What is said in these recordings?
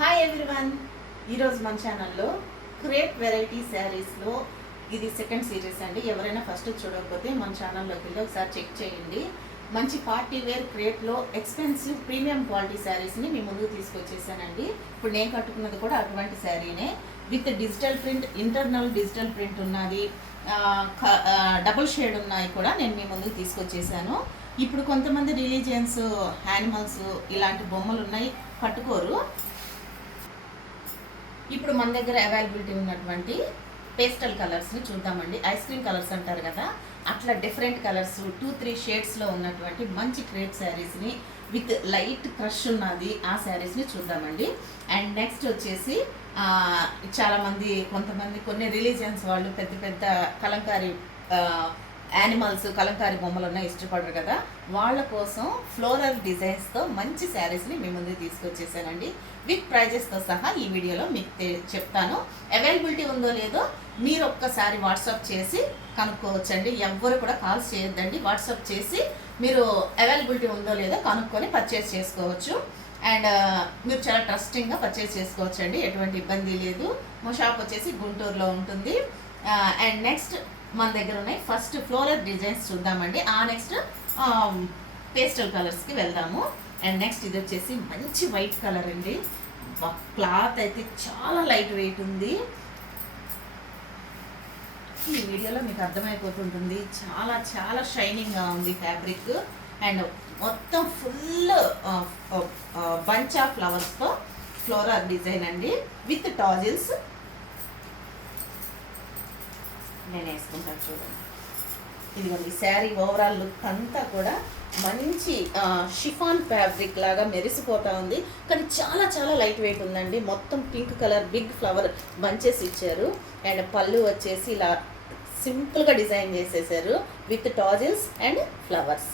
Hi everyone. ఈరోజు మన ఛానల్లో క్రేప్ వెరైటీ శారీస్లో ఇది సెకండ్ సిరీస్ అండి. ఎవరైనా ఫస్ట్ చూడకపోతే మన ఛానల్లోకి వెళ్ళి ఒకసారి చెక్ చేయండి. మంచి పార్టీ వేర్ క్రేప్లో ఎక్స్పెన్సివ్ ప్రీమియం క్వాలిటీ శారీస్ని మీ ముందుకు తీసుకొచ్చేసానండి. ఇప్పుడు నేను కట్టుకున్నది కూడా అటువంటి శారీనే, with digital print, internal digital print ఉన్నది, డబుల్ షేడ్ ఉన్నాయి కూడా నేను మీ ముందుకు తీసుకొచ్చేసాను. ఇప్పుడు కొంతమంది రిలీజియన్స్, యానిమల్స్ ఇలాంటి బొమ్మలు ఉన్నాయి, పట్టుకోరు. ఇప్పుడు మన దగ్గర అవైలబిలిటీ ఉన్నటువంటి పేస్టల్ కలర్స్ని చూద్దామండి. ఐస్ క్రీమ్ కలర్స్ అంటారు కదా, అట్లా డిఫరెంట్ కలర్స్ 2-3 షేడ్స్లో ఉన్నటువంటి మంచి క్రేప్ శారీస్ని విత్ లైట్ క్రష్ ఉన్నది ఆ శారీస్ని చూద్దామండి. అండ్ నెక్స్ట్ వచ్చేసి చాలామంది, కొన్ని రిలీజియన్స్ వాళ్ళు పెద్ద పెద్ద కలంకారీ యానిమల్స్, కలంకారీ బొమ్మలు ఉన్నాయి ఇష్టపడరు కదా, వాళ్ళ కోసం ఫ్లోరల్ డిజైన్స్తో మంచి శారీస్ని మీ ముందు తీసుకొచ్చేసానండి. విత్ ప్రైజెస్తో సహా ఈ వీడియోలో మీకు చెప్తాను. అవైలబిలిటీ ఉందో లేదో మీరు ఒక్కసారి వాట్సాప్ చేసి కనుక్కోవచ్చండి. ఎవ్వరు కూడా కాల్స్ చేయొద్దండి, వాట్సాప్ చేసి మీరు అవైలబిలిటీ ఉందో లేదో కనుక్కొని పర్చేస్ చేసుకోవచ్చు. అండ్ మీరు చాలా ట్రస్టింగ్గా పర్చేస్ చేసుకోవచ్చండి, ఎటువంటి ఇబ్బంది లేదు. మా షాప్ వచ్చేసి గుంటూరులో ఉంటుంది. అండ్ నెక్స్ట్ మన దగ్గర ఉన్నాయి ఫస్ట్ ఫ్లోరల్ డిజైన్స్ చూద్దామండి. నెక్స్ట్ పేస్టల్ కలర్స్కి వెళ్దాము. అండ్ నెక్స్ట్ ఇది వచ్చేసి మంచి వైట్ కలర్ అండి. క్లాత్ అయితే చాలా లైట్ వెయిట్ ఉంది. ఈ వీడియోలో మీకు అర్థమైపోతుంటుంది, చాలా చాలా షైనింగ్గా ఉంది ఫ్యాబ్రిక్. అండ్ మొత్తం ఫుల్ బంచ్ ఆఫ్ ఫ్లవర్స్తో ఫ్లోరల్ డిజైన్ అండి, విత్ టాజిల్స్. నేను వేసుకుంటాను చూడండి. ఇదిగోండి శారీ ఓవరాల్ లుక్ అంతా కూడా మంచి షిఫాన్ ఫ్యాబ్రిక్ లాగా మెరిసిపోతూ ఉంది, కానీ చాలా చాలా లైట్ వెయిట్ ఉందండి. మొత్తం pink colour big flower bunches ఇచ్చారు. అండ్ పళ్ళు వచ్చేసి ఇలా సింపుల్గా డిజైన్ చేసేసారు విత్ టాజిల్స్ అండ్ ఫ్లవర్స్.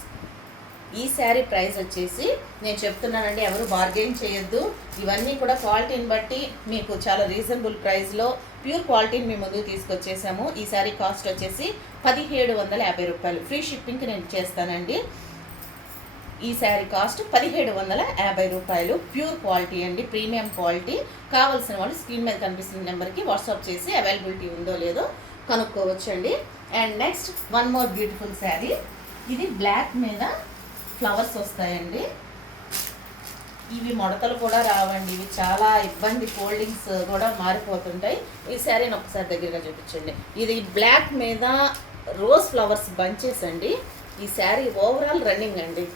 ఈ శారీ ప్రైస్ వచ్చేసి నేను చెప్తున్నానండి, ఎవరు బార్గెయిన్ చేయొద్దు. ఇవన్నీ కూడా క్వాలిటీని బట్టి మీకు చాలా రీజనబుల్ ప్రైస్లో ప్యూర్ క్వాలిటీని మీ ముందుకు తీసుకొచ్చేసాము. ఈ శారీ కాస్ట్ వచ్చేసి 1750 రూపాయలు. ఫ్రీ షిప్పింగ్కి నేను చేస్తానండి. ఈ శారీ కాస్ట్ 1750 రూపాయలు. ప్యూర్ క్వాలిటీ అండి, ప్రీమియం క్వాలిటీ. కావాల్సిన వాళ్ళు స్క్రీన్ మీద కనిపిస్తున్న నెంబర్కి వాట్సాప్ చేసి అవైలబిలిటీ ఉందో లేదో కనుక్కోవచ్చండి. And next one more beautiful sari. ఇది బ్లాక్ మీద ఫ్లవర్స్ వస్తాయండి. ఇవి ముడతలు కూడా రావండి, ఇవి చాలా ఇబ్బంది, ఫోల్డింగ్స్ కూడా మారిపోతుంటాయి. ఈ శారీని ఒకసారి దగ్గరగా చూపించండి. ఇది బ్లాక్ మీద రోజ్ ఫ్లవర్స్ బంచెస్ అండి. ఈ శారీ ఓవరాల్ రన్నింగ్ అండి.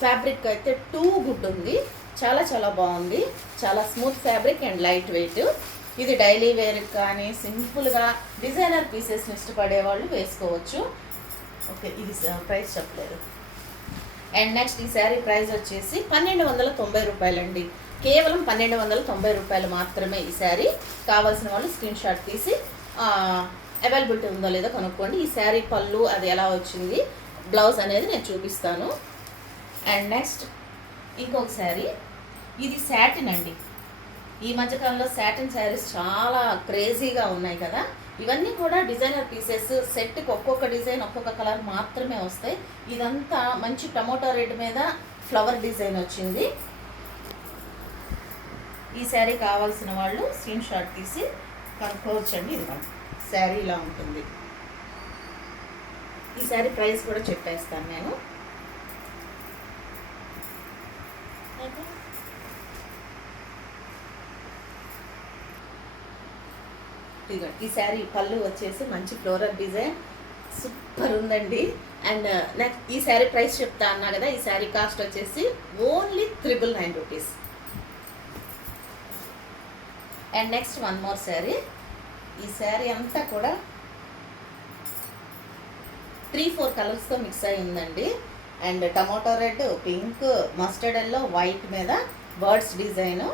ఫ్యాబ్రిక్ అయితే టూ గుడ్ ఉంది, చాలా చాలా బాగుంది. చాలా smooth fabric and light weight. ఇది డైలీ వేర్ కానీ సింపుల్గా డిజైనర్ పీసెస్ని ఇష్టపడే వాళ్ళు వేసుకోవచ్చు. ఓకే, ఇది ప్రైస్ చెప్పలేదు. అండ్ నెక్స్ట్ ఈ శారీ ప్రైస్ వచ్చేసి 1290 రూపాయలండి. కేవలం 1290 రూపాయలు మాత్రమే ఈ శారీ. కావాల్సిన వాళ్ళు స్క్రీన్ షాట్ తీసి అవైలబిలిటీ ఉందో లేదో కనుక్కోండి. ఈ శారీ పళ్ళు అది ఎలా వచ్చింది, బ్లౌజ్ అనేది నేను చూపిస్తాను. అండ్ నెక్స్ట్ ఇంకొక శారీ, ఇది శాటిన్ అండి. ఈ మధ్యకాలంలో శాటిన్ శారీస్ చాలా క్రేజీగా ఉన్నాయి కదా. ఇవన్నీ కూడా డిజైనర్ పీసెస్. సెట్కి ఒక్కొక్క డిజైన్, ఒక్కొక్క కలర్ మాత్రమే వస్తాయి. ఇదంతా మంచి టమోటా రెడ్ మీద ఫ్లవర్ డిజైన్ వచ్చింది. ఈ శారీ కావాల్సిన వాళ్ళు స్క్రీన్ షాట్ తీసి కనుక్కోవచ్చండి. ఇది శారీ ఇలా ఉంటుంది. ఈ శారీ ప్రైస్ కూడా చెప్పేస్తాను నేను. ఈ శారీ పళ్ళు వచ్చేసి మంచి ఫ్లోరల్ డిజైన్, సూపర్ ఉందండి. అండ్ నెక్స్ట్ ఈ శారీ ప్రైస్ చెప్తా అన్నా కదా, ఈ శారీ కాస్ట్ వచ్చేసి only 999 rupees. And next one more sari. ఈ శారీ అంతా కూడా 3-4 కలర్స్తో మిక్స్ అయి ఉందండి. And tomato red, pink, mustard yellow, white మీద బర్డ్స్ డిజైను.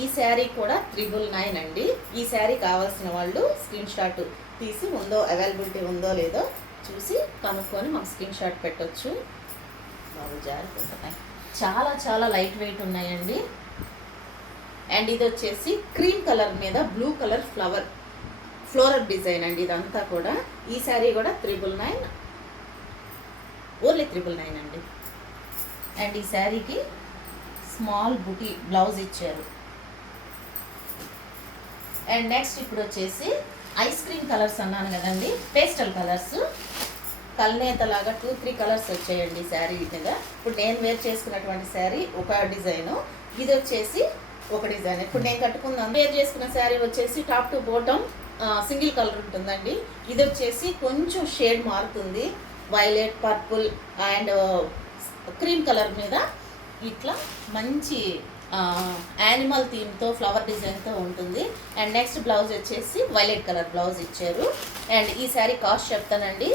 ఈ శారీ కూడా 999 అండి. ఈ శారీ కావాల్సిన వాళ్ళు స్క్రీన్ షాట్ తీసి అవైలబిలిటీ ఉందో లేదో చూసి కనుక్కొని మాకు స్క్రీన్ షాట్ పెట్టవచ్చు. బాగా జారిపోతున్నాయి, చాలా చాలా లైట్ వెయిట్ ఉన్నాయండి. అండ్ ఇది వచ్చేసి క్రీమ్ కలర్ మీద బ్లూ కలర్ ఫ్లోరల్ డిజైన్ అండి. ఇదంతా కూడా ఈ శారీ కూడా 999, ఓన్లీ 999 అండి. అండ్ ఈ శారీకి స్మాల్ బుటీ బ్లౌజ్ ఇచ్చారు. అండ్ నెక్స్ట్ ఇప్పుడు వచ్చేసి ఐస్ క్రీమ్ కలర్స్ అన్నాను కదండి, పేస్టల్ కలర్స్, కల్నేతలాగా 2-3 కలర్స్ వచ్చాయండి శారీ మీద. ఇప్పుడు నేను వేర్ చేసుకున్నటువంటి శారీ ఒక డిజైను, ఇది వచ్చేసి ఒక డిజైన్. ఇప్పుడు నేను కట్టుకున్నాను వేర్ చేసుకున్న శారీ వచ్చేసి top to bottom single colour ఉంటుందండి. ఇది వచ్చేసి కొంచెం షేడ్ మారుతుంది, violet, purple and cream colour మీద ఇట్లా మంచి యానిమల్ థీమ్తో ఫ్లవర్ డిజైన్తో ఉంటుంది. అండ్ నెక్స్ట్ బ్లౌజ్ వచ్చేసి వైలెట్ కలర్ బ్లౌజ్ ఇచ్చారు. అండ్ ఈ శారీ కాస్ట్ చెప్తానండి.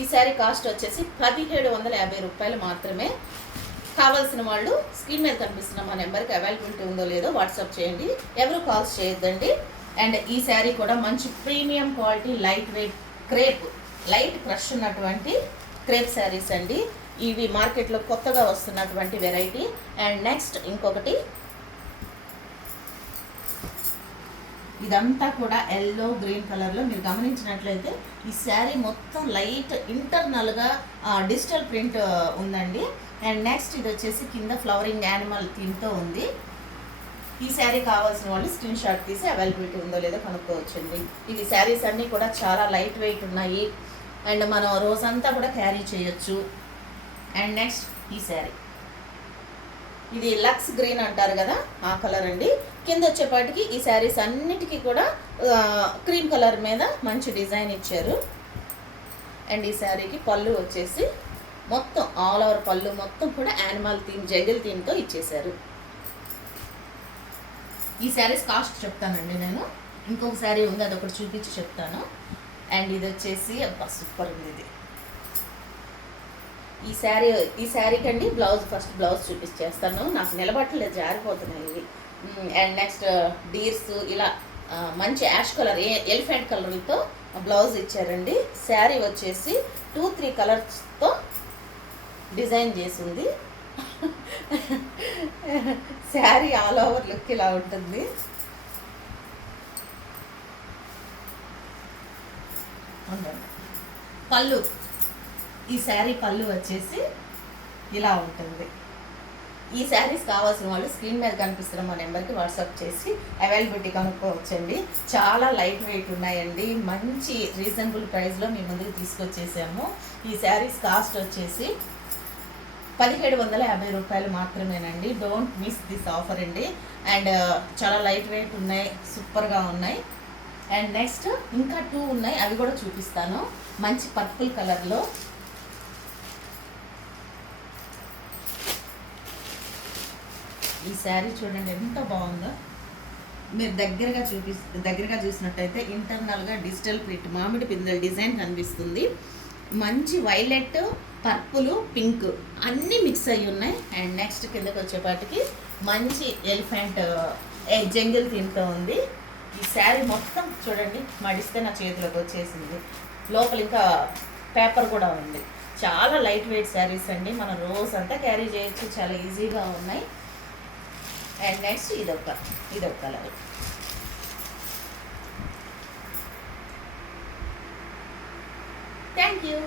ఈ శారీ కాస్ట్ వచ్చేసి 1750 రూపాయలు మాత్రమే. కావాల్సిన వాళ్ళు స్క్రీన్ మీద కనిపిస్తున్న మా నెంబర్కి అవైలబిలిటీ ఉందో లేదో వాట్సాప్ చేయండి, ఎవరు కాల్స్ చేయొద్దండి. అండ్ ఈ శారీ కూడా మంచి premium quality light weight crepe, light crush ఉన్నటువంటి క్రేప్ శారీస్ అండి. ఇవి మార్కెట్లో కొత్తగా వస్తున్నటువంటి వెరైటీ. అండ్ నెక్స్ట్ ఇంకొకటి, ఇదంతా కూడా ఎల్లో గ్రీన్ కలర్లో మీరు గమనించినట్లయితే ఈ శారీ మొత్తం లైట్ ఇంటర్నల్గా డిజిటల్ ప్రింట్ ఉందండి. అండ్ నెక్స్ట్ ఇది వచ్చేసి కింద ఫ్లవరింగ్ యానిమల్ థీమ్తో ఉంది. ఈ శారీ కావాల్సిన వాళ్ళు స్క్రీన్ షాట్ తీసి అవైలబిలిటీ ఉందో లేదో కనుక్కోవచ్చండి. ఇవి శారీస్ అన్నీ కూడా చాలా లైట్ వెయిట్ ఉన్నాయి అండ్ మనం రోజంతా కూడా క్యారీ చేయొచ్చు. అండ్ నెక్స్ట్ ఈ శారీ, ఇది లక్స్ గ్రీన్ అంటారు కదా ఆ కలర్ అండి. కింద వచ్చేపాటికి ఈ శారీస్ అన్నిటికీ కూడా క్రీమ్ కలర్ మీద మంచి డిజైన్ ఇచ్చారు. అండ్ ఈ శారీకి పళ్ళు వచ్చేసి మొత్తం ఆల్ ఓవర్ పళ్ళు మొత్తం కూడా యానిమల్ థీమ్, జంగిల్ థీమ్తో ఇచ్చేశారు. ఈ శారీస్ కాస్ట్ చెప్తానండి నేను. ఇంకొక శారీ ఉంది, అది ఒకటి చూపించి చెప్తాను. అండ్ ఇది వచ్చేసి అబ్బా సూపర్ ఉంది ఇది. ఈ శారీకి అండి బ్లౌజ్, ఫస్ట్ బ్లౌజ్ చూపించేస్తాను, నాకు నిలబట్టలేదు, జారిపోతున్నాయి ఇవి. అండ్ నెక్స్ట్ డీర్స్ ఇలా మంచి యాష్ కలర్, ఎలిఫెంట్ కలర్తో బ్లౌజ్ ఇచ్చారండి. శారీ వచ్చేసి 2-3 కలర్స్తో డిజైన్ చేసింది. శారీ ఆల్ ఓవర్ లుక్ ఇలా ఉంటుంది. పళ్ళు, ఈ శారీ పళ్ళు వచ్చేసి ఇలా ఉంటుంది. ఈ శారీస్ కావాల్సిన వాళ్ళు స్క్రీన్ మీద కనిపిస్తున్న మా నెంబర్కి వాట్సాప్ చేసి అవైలబిలిటీ కనుక్కోవచ్చండి. చాలా లైట్ వెయిట్ ఉన్నాయండి, మంచి రీజనబుల్ ప్రైస్లో మీ ముందుకు తీసుకొచ్చేసాము. ఈ శారీస్ కాస్ట్ వచ్చేసి 1750 రూపాయలు మాత్రమేనండి. డోంట్ మిస్ దిస్ ఆఫర్ అండి. అండ్ చాలా లైట్ వెయిట్ ఉన్నాయి, సూపర్గా ఉన్నాయి. అండ్ నెక్స్ట్ ఇంకా 2 ఉన్నాయి, అవి కూడా చూపిస్తాను. మంచి పర్పుల్ కలర్లో ఈ శారీ చూడండి ఎంత బాగుందో. మీరు దగ్గరగా చూసినట్టయితే ఇంటర్నల్గా డిజిటల్ ప్రింట్ మామిడి పిందెల డిజైన్ కనిపిస్తుంది. మంచి వైలెట్, పర్పుల్, పింక్ అన్నీ మిక్స్ అయ్యి ఉన్నాయి. అండ్ నెక్స్ట్ కిందకి వచ్చేపాటికి మంచి ఎలిఫెంట్ జంగిల్ థీమ్తో ఉంది. ఈ శారీ మొత్తం చూడండి, మడిస్తే నా చేతిలోకి వచ్చేసింది. లోపల ఇంకా పేపర్ కూడా ఉంది. చాలా లైట్ వెయిట్ శారీస్ అండి, మనం రోజు అంతా క్యారీ చేయొచ్చు, చాలా ఈజీగా ఉన్నాయి. అండ్ నెక్స్ట్ ఇదొక కలర్. Thank you.